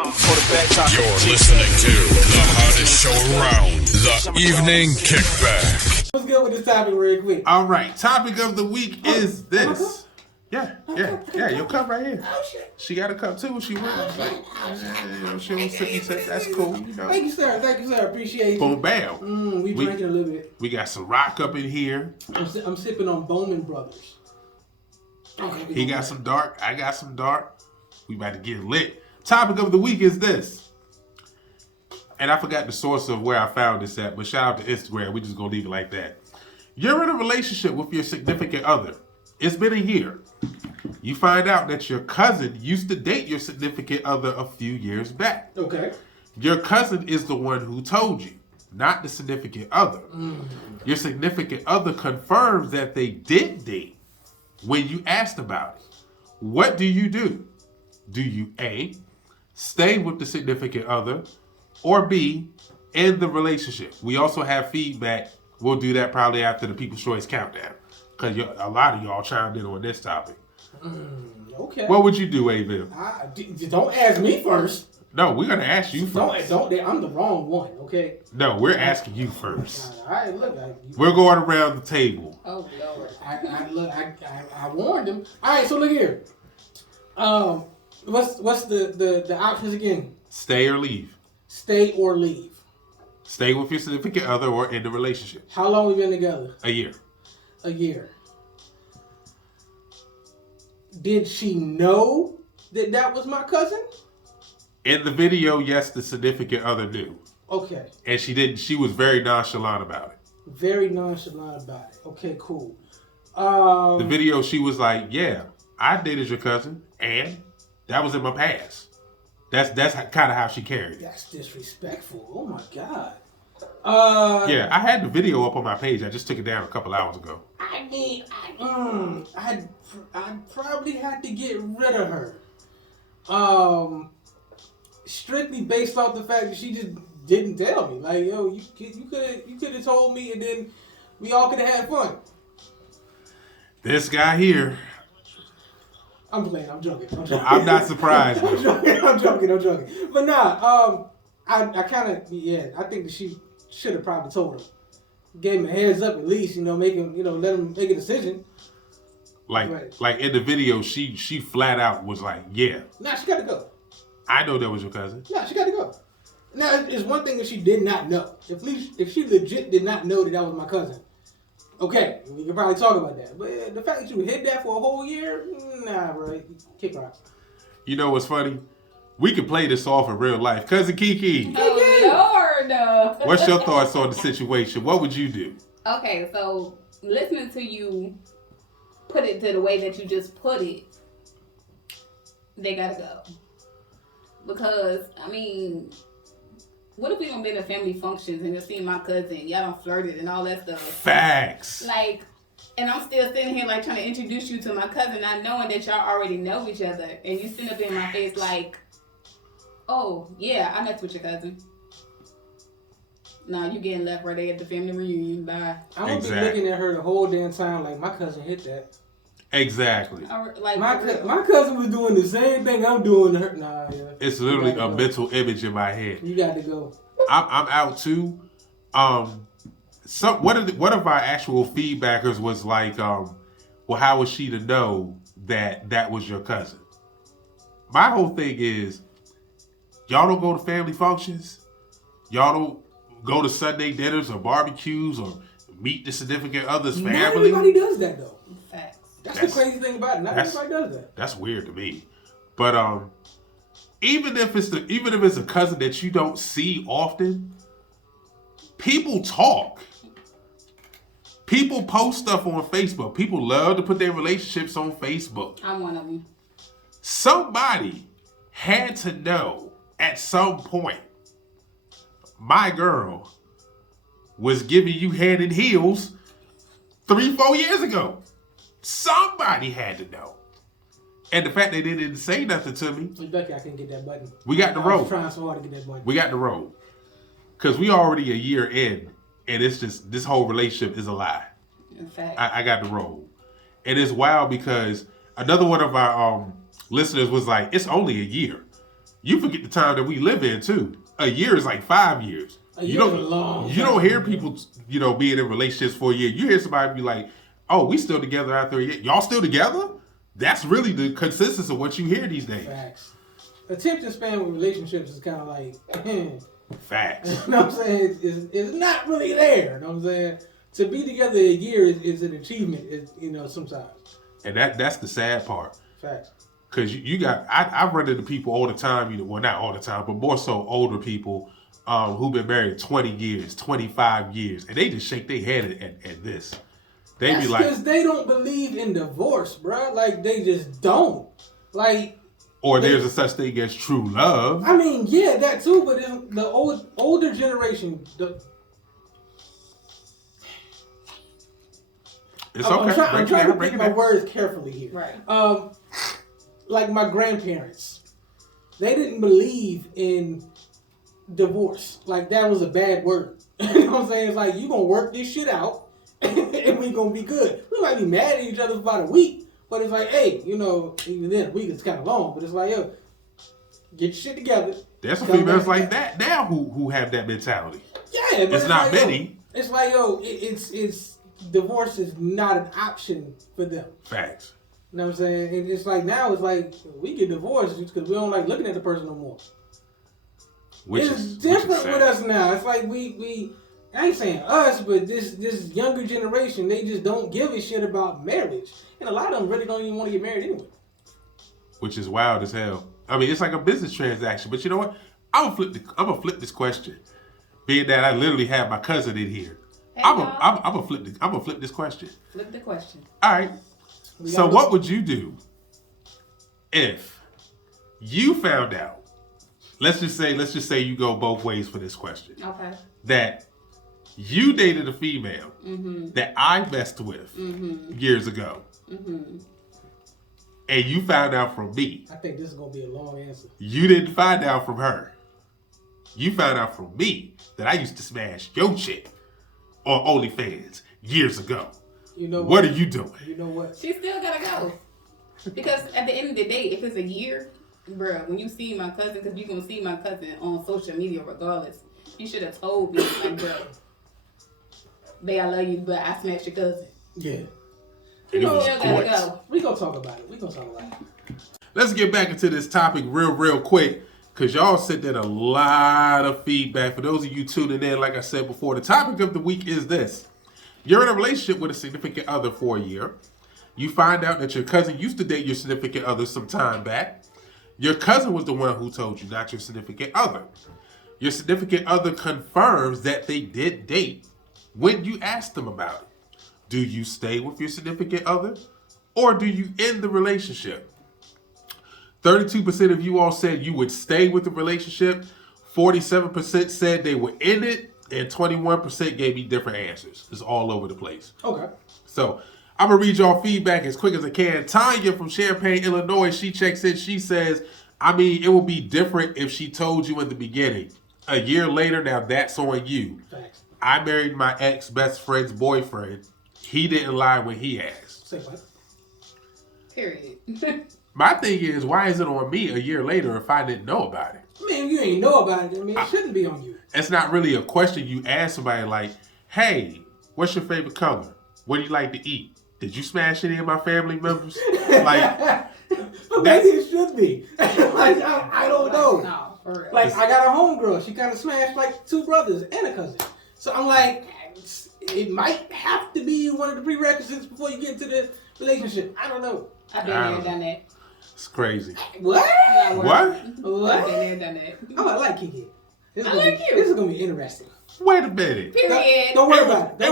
You're listening to the hottest show around, the Evening Kickback. What's good with this topic real quick? All right, topic of the week is this. Yeah, your cup right here. Oh, shit. She got a cup too when she went. She don't sip and sip. That's cool, Thank you, sir. Appreciate you. Boom, bam. We drinking a little bit. We got some rock up in here. I'm sipping on Bowman Brothers. Okay, He got some dark. I got some dark. We about to get lit. Topic of the week is this. And I forgot the source of where I found this at, but shout out to Instagram. We just gonna leave it like that. You're in a relationship with your significant other. It's been a year. You find out that your cousin used to date your significant other a few years back. Okay. Your cousin is the one who told you, not the significant other. Your significant other confirms that they did date when you asked about it. What do? Do you A, stay with the significant other, or B, end the relationship? We also have feedback. We'll do that probably after the People's Choice Countdown, because a lot of y'all chimed in on this topic. Okay. What would you do, Avil? Don't ask me first. No, we're gonna ask you first. Don't. I'm the wrong one. Okay. No, we're asking you first. All right. Look. We're going around the table. Oh Lord. I warned him. All right. So look here. What's the options again? Stay or leave. Stay or leave. Stay with your significant other or end the relationship. How long we been together? A year. A year. Did she know that was my cousin? In the video, yes, the significant other knew. Okay. And she didn't. She was very nonchalant about it. Very nonchalant about it. Okay, cool. The video, she was like, "Yeah, I dated your cousin, and that was in my past." That's kind of how she carried it. That's disrespectful. Oh my God. Yeah, I had the video up on my page. I just took it down a couple hours ago. I mean, I'd probably had to get rid of her. Strictly based off the fact that she just didn't tell me. Like, yo, you could have told me, and then we all could have had fun. This guy here. I'm playing. I'm joking. I'm not surprised. I'm joking. But nah, I kind of, I think that she should have probably told him. Gave him a heads up at least, let him make a decision. Like in the video, she flat out was like, yeah. Nah, she got to go. I know that was your cousin. Nah, she got to go. Now, it's one thing if she did not know. If she legit did not know that was my cousin, okay, we can probably talk about that. But the fact that you hid that for a whole year, nah, bro, kick rocks. You know what's funny? We could play this off in real life. Cousin Kiki. Oh, Lord. What's your thoughts on the situation? What would you do? Okay, so listening to you put it to the way that you just put it, they gotta go. Because, I mean, what if we done been to family functions and you're seeing my cousin, y'all done flirted and all that stuff? Facts. Like, and I'm still sitting here like trying to introduce you to my cousin, not knowing that y'all already know each other. And you sitting up in my face like, oh, yeah, I messed with your cousin. Nah, you getting left right there at the family reunion. Bye. I'm going to be looking at her the whole damn time like my cousin hit that. Exactly. Like my cousin was doing the same thing I'm doing to her. Nah, yeah. It's literally a mental image in my head. You got to go. I'm out too. One of our actual feedbackers was like, well, how was she to know that was your cousin? My whole thing is, y'all don't go to family functions. Y'all don't go to Sunday dinners or barbecues or meet the significant other's family. Not everybody does that though. Facts. That's the crazy thing about it. Not everybody does that. That's weird to me. But even if it's a cousin that you don't see often, people talk. People post stuff on Facebook. People love to put their relationships on Facebook. I'm one of them. Somebody had to know at some point, my girl was giving you head and heels 3-4 years ago. Somebody had to know. And the fact that they didn't say nothing to me. Lucky I couldn't get that button. We got the road. I was trying so hard to get that button. We got the road. Because we already a year in, and it's just, this whole relationship is a lie. In fact. I got the road. And it's wild because another one of our listeners was like, it's only a year. You forget the time that we live in too. A year is like 5 years. You don't hear people, being in relationships for a year. You hear somebody be like, "Oh, we still together after a year." Y'all still together? That's really the consensus of what you hear these days. Facts. Attention span with relationships is kind of like facts. You know what I'm saying? It's not really there. You know what I'm saying? To be together a year is an achievement. Sometimes. And that's the sad part. Facts. Because I've run into people all the time, well, not all the time, but more so older people who've been married 20 years, 25 years, and they just shake their head at this. They be like, because they don't believe in divorce, bro. Like, they just don't. Like, or there's a such thing as true love. I mean, yeah, that too, but in the older generation, it's okay. I'm trying to pick my words carefully here. Right. Like my grandparents, they didn't believe in divorce. Like, that was a bad word. You know what I'm saying? It's like, you gonna work this shit out and we gonna be good. We might be mad at each other for about a week, but it's like, hey, even then a week is kind of long, but it's like, yo, get your shit together. There's some females like that now who have that mentality. Yeah, but it's not like, many. It's like, it's divorce is not an option for them. Facts. You know what I'm saying? And it's like, now it's like, we get divorced just because we don't like looking at the person no more. It's different with us now. It's like we I ain't saying us, but this younger generation, they just don't give a shit about marriage. And a lot of them really don't even want to get married anyway. Which is wild as hell. I mean, it's like a business transaction. But you know what? I'm gonna flip this question. Being that I literally have my cousin in here. Hey, I'm gonna flip this question. Flip the question. All right. So what would you do if you found out? Let's just say you go both ways for this question. Okay. That you dated a female that I messed with years ago, and you found out from me. I think this is gonna be a long answer. You didn't find out from her. You found out from me that I used to smash your chick on OnlyFans years ago. You know what are you doing? You know what? She still gotta go. Because at the end of the day, if it's a year, bro, when you see my cousin, because you're gonna see my cousin on social media regardless, you should have told me, like, bro, babe, I love you, but I smashed your cousin. Yeah. You know, still gotta go. We gonna talk about it. Let's get back into this topic real quick, because y'all sent in a lot of feedback. For those of you tuning in, like I said before, the topic of the week is this. You're in a relationship with a significant other for a year. You find out that your cousin used to date your significant other some time back. Your cousin was the one who told you, not your significant other. Your significant other confirms that they did date when you asked them about it. Do you stay with your significant other, or do you end the relationship? 32% of you all said you would stay with the relationship. 47% said they would end it. And 21% gave me different answers. It's all over the place. Okay. So I'm going to read y'all feedback as quick as I can. Tanya from Champaign, Illinois, she checks in. She says, I mean, it would be different if she told you in the beginning. A year later, now that's on you. Thanks. I married my ex-best friend's boyfriend. He didn't lie when he asked. Say what? Period. My thing is, why is it on me a year later if I didn't know about it? I mean, if you ain't know about it, I mean, it shouldn't be on you. It's not really a question you ask somebody like, hey, what's your favorite color? What do you like to eat? Did you smash any of my family members? Like, but maybe it should be. Like, I don't know. No, for real. Like, I got a homegirl. She kind of smashed like 2 brothers and a cousin. So I'm like, it might have to be one of the prerequisites before you get into the relationship. I don't know. I've been there and done that. It's crazy. What? What? I've been there and done that. Oh, I like Kiki. I like you. This is gonna be interesting. Wait a minute. Period. Don't worry about it.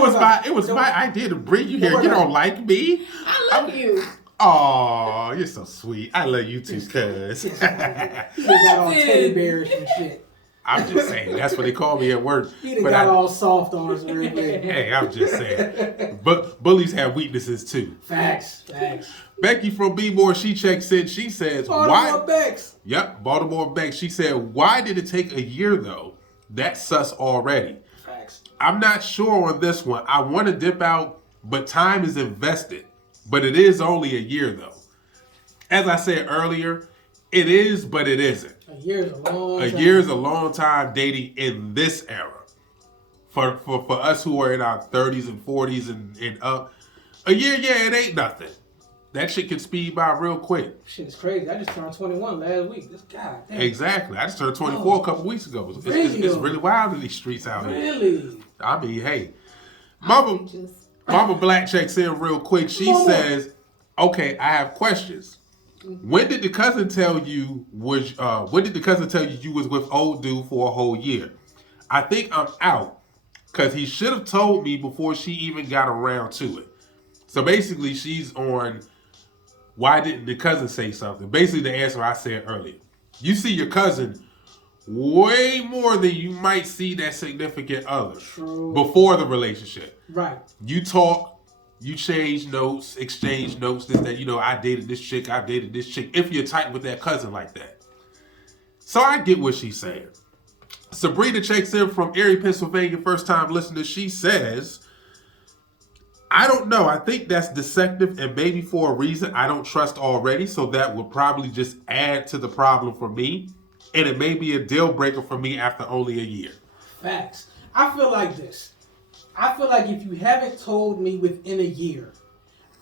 It was my idea to bring you here. You don't like me? I love you. Oh, you're so sweet. I love you too, cuz. You got all teddy bears and shit. I'm just saying, that's what they call me at work. He done got all soft on us real quick. Hey, I'm just saying. But bullies have weaknesses too. Facts. Becky from B-More, she checks in. She says, Baltimore Becks. Yep, Baltimore Becks. She said, why did it take a year though? That's sus already. Facts. I'm not sure on this one. I want to dip out, but time is invested. But it is only a year though. As I said earlier, it is, but it isn't. A year is a long time. A year is a long time dating in this era. For us who are in our 30s and 40s and up, a year, it ain't nothing. That shit can speed by real quick. Shit is crazy. I just turned 21 last week. This God damn. Exactly. I just turned 24 a couple weeks ago. It's really wild in these streets out here. Really? I mean, hey. Mama Black checks in real quick. She says, okay, I have questions. When did the cousin tell you you was with old dude for a whole year? I think I'm out because he should have told me before she even got around to it. So basically, she's on, why didn't the cousin say something? Basically, the answer I said earlier. You see your cousin way more than you might see that significant other before the relationship. Right. You talk, you exchange notes, this, that, I dated this chick, if you're tight with that cousin like that. So I get what she's saying. Sabrina checks in from Erie, Pennsylvania, first time listener. She says, I don't know. I think that's deceptive and maybe for a reason I don't trust already. So that would probably just add to the problem for me. And it may be a deal breaker for me after only a year. Facts. I feel like this. I feel like if you haven't told me within a year,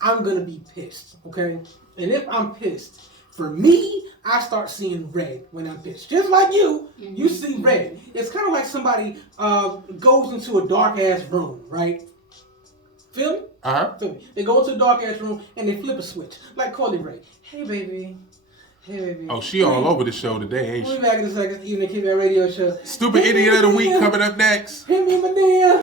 I'm going to be pissed. Okay? And if I'm pissed, for me, I start seeing red when I'm pissed. Just like you, you see red. It's kind of like somebody goes into a dark-ass room, right? Feel me? Uh-huh. Feel me? They go into a dark-ass room and they flip a switch. Like Carly Rae. Hey, baby. Oh, she all over the show today, ain't she? We'll be back in a second. Evening Kickback Radio Show. Stupid Idiot of the Week coming up next. Hit me, Medea.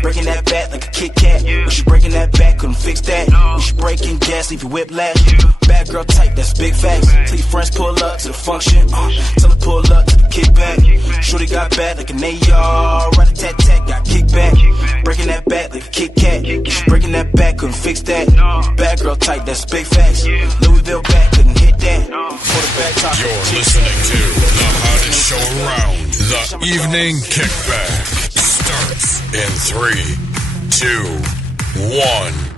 Breaking that back like a Kit Kat. When she breaking that back, couldn't fix that. When she breaking gas, leave you whiplash. Bad girl type, that's big facts. Till your friends pull up to the function. Tell her pull up to the kickback. Shorty got bad like an AR. Right a tat tat, got kickback. Breaking that back like a Kit Kat. When she breaking that back, couldn't fix that. Bad girl type, that's big facts. Louisville back, couldn't hit that. For the back top. You're listening to the hottest show around. The Evening Kickback starts in 3, 2, 1.